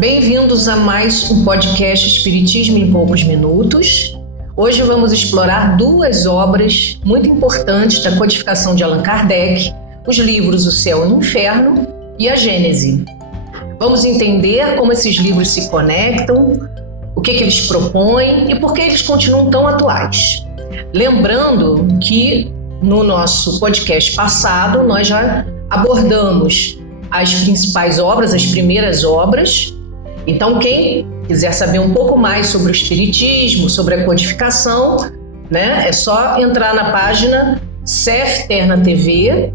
Bem-vindos a mais um podcast Espiritismo em Poucos Minutos. Hoje vamos explorar duas obras muito importantes da codificação de Allan Kardec, os livros O Céu e o Inferno e a Gênese. Vamos entender como esses livros se conectam, o que eles propõem e por que eles continuam tão atuais. Lembrando que no nosso podcast passado nós já abordamos as principais obras, as primeiras obras. Então, quem quiser saber um pouco mais sobre o Espiritismo, sobre a codificação, é só entrar na página CEF Terna TV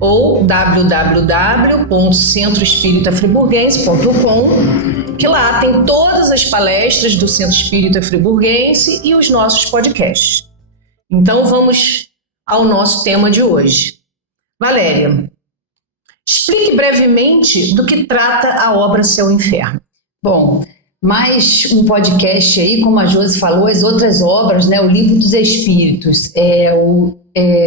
ou www.centroespíritafriburguense.com, que lá tem todas as palestras do Centro Espírita Friburguense e os nossos podcasts. Então, vamos ao nosso tema de hoje. Valéria, explique brevemente do que trata a obra Céu e Inferno. Bom, mais um podcast aí, como a Josi falou, as outras obras, o Livro dos Espíritos, o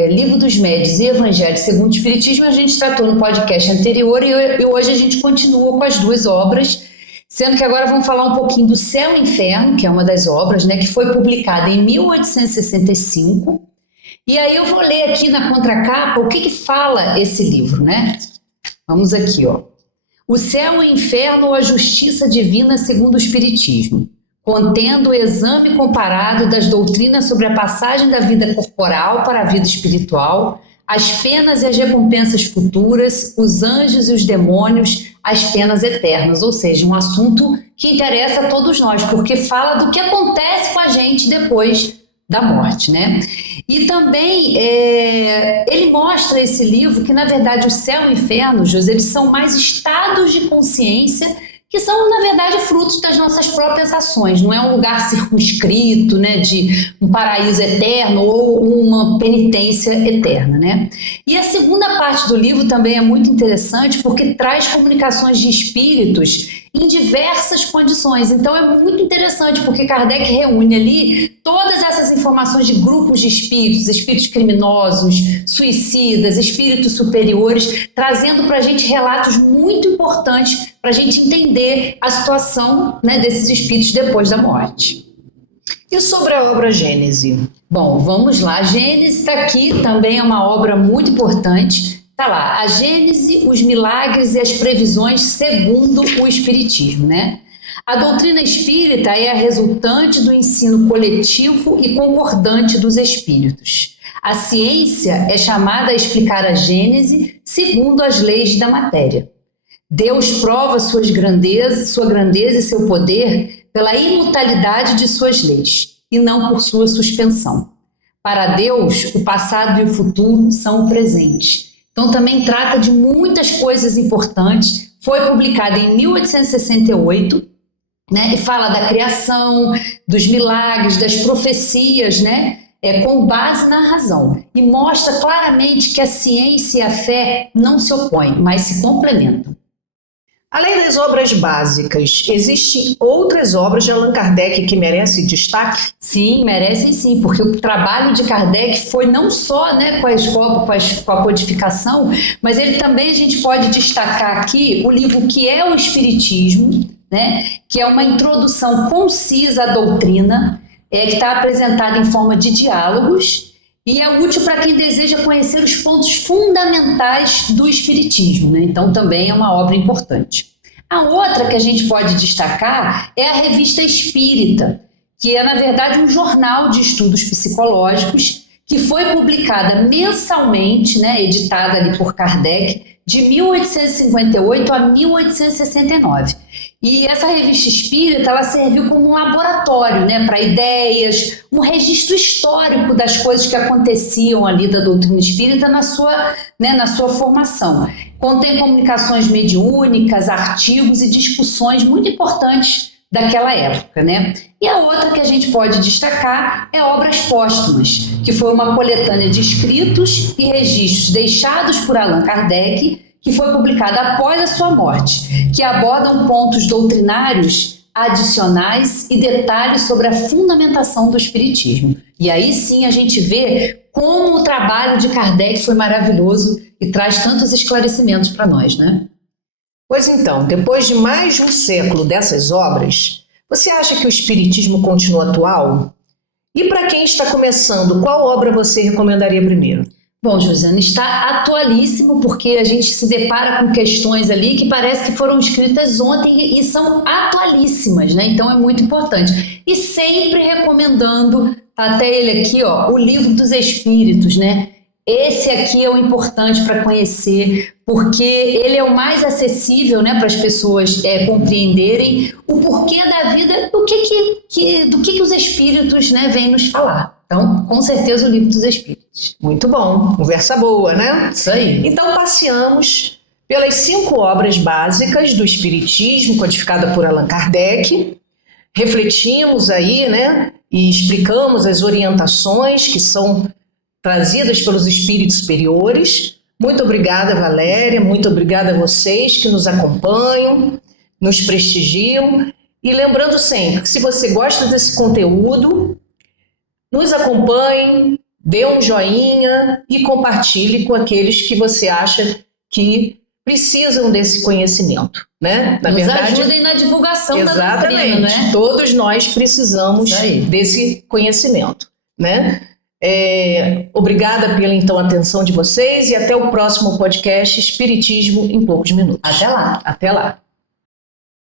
Livro dos Médiuns e Evangelho segundo o Espiritismo, a gente tratou no podcast anterior e hoje a gente continua com as duas obras, sendo que agora vamos falar um pouquinho do Céu e Inferno, que é uma das obras, que foi publicada em 1865. E aí eu vou ler aqui na contracapa o que fala esse livro, Vamos aqui, O Céu e o Inferno ou a Justiça Divina segundo o Espiritismo, contendo o exame comparado das doutrinas sobre a passagem da vida corporal para a vida espiritual, as penas e as recompensas futuras, os anjos e os demônios, as penas eternas, ou seja, um assunto que interessa a todos nós, porque fala do que acontece com a gente depois da morte, E também ele mostra esse livro que, na verdade, o Céu e o Inferno, José, eles são mais estados de consciência que são, na verdade, frutos das nossas próprias ações. Não é um lugar circunscrito, de um paraíso eterno ou uma penitência eterna, E a segunda parte do livro também é muito interessante porque traz comunicações de espíritos em diversas condições. Então é muito interessante porque Kardec reúne ali todas essas informações de grupos de espíritos, espíritos criminosos, suicidas, espíritos superiores, trazendo para a gente relatos muito importantes para a gente entender a situação desses espíritos depois da morte. E sobre a obra Gênese? Bom, vamos lá. A Gênese está aqui, também é uma obra muito importante. Está lá, a Gênese, os milagres e as previsões segundo o Espiritismo, A doutrina espírita é a resultante do ensino coletivo e concordante dos espíritos. A ciência é chamada a explicar a Gênese segundo as leis da matéria. Deus prova sua grandeza e seu poder pela imutabilidade de suas leis, e não por sua suspensão. Para Deus, o passado e o futuro são o presente. Então também trata de muitas coisas importantes. Foi publicada em 1868, e fala da criação, dos milagres, das profecias, com base na razão. E mostra claramente que a ciência e a fé não se opõem, mas se complementam. Além das obras básicas, existem outras obras de Allan Kardec que merecem destaque? Sim, merecem sim, porque o trabalho de Kardec foi não só com a codificação, mas ele também, a gente pode destacar aqui o livro que é o Espiritismo, que é uma introdução concisa à doutrina, que está apresentada em forma de diálogos, e é útil para quem deseja conhecer os pontos fundamentais do Espiritismo, Então também é uma obra importante. A outra que a gente pode destacar é a Revista Espírita, que é, na verdade, um jornal de estudos psicológicos que foi publicada mensalmente, editada ali por Kardec, de 1858 a 1869. E essa revista espírita, ela serviu como um laboratório, para ideias, um registro histórico das coisas que aconteciam ali da doutrina espírita na sua formação. Contém comunicações mediúnicas, artigos e discussões muito importantes daquela época, E a outra que a gente pode destacar é Obras Póstumas, que foi uma coletânea de escritos e registros deixados por Allan Kardec, que foi publicada após a sua morte, que abordam pontos doutrinários adicionais e detalhes sobre a fundamentação do Espiritismo. E aí sim a gente vê como o trabalho de Kardec foi maravilhoso e traz tantos esclarecimentos para nós, Pois então, depois de mais de um século dessas obras, você acha que o espiritismo continua atual? E para quem está começando, qual obra você recomendaria primeiro? Bom, Josiana, está atualíssimo porque a gente se depara com questões ali que parece que foram escritas ontem e são atualíssimas, né? Então é muito importante. E sempre recomendando, tá até ele aqui, ó, o Livro dos Espíritos, né? Esse aqui é o importante para conhecer, porque ele é o mais acessível, né, para as pessoas compreenderem o porquê da vida, do que os espíritos, né, vêm nos falar. Então, com certeza, o Livro dos Espíritos. Muito bom, conversa boa, né? Isso aí. Então, passeamos pelas 5 obras básicas do Espiritismo, codificada por Allan Kardec, refletimos aí, né, e explicamos as orientações que são trazidas pelos espíritos superiores. Muito obrigada, Valéria, muito obrigada a vocês que nos acompanham, nos prestigiam. E lembrando sempre que se você gosta desse conteúdo, nos acompanhe, dê um joinha e compartilhe com aqueles que você acha que precisam desse conhecimento, né? Na verdade, ajudem na divulgação da doutrina, né? Todos nós precisamos desse conhecimento, né? Obrigada pela então atenção de vocês e até o próximo podcast Espiritismo em poucos minutos. Até lá. Até lá.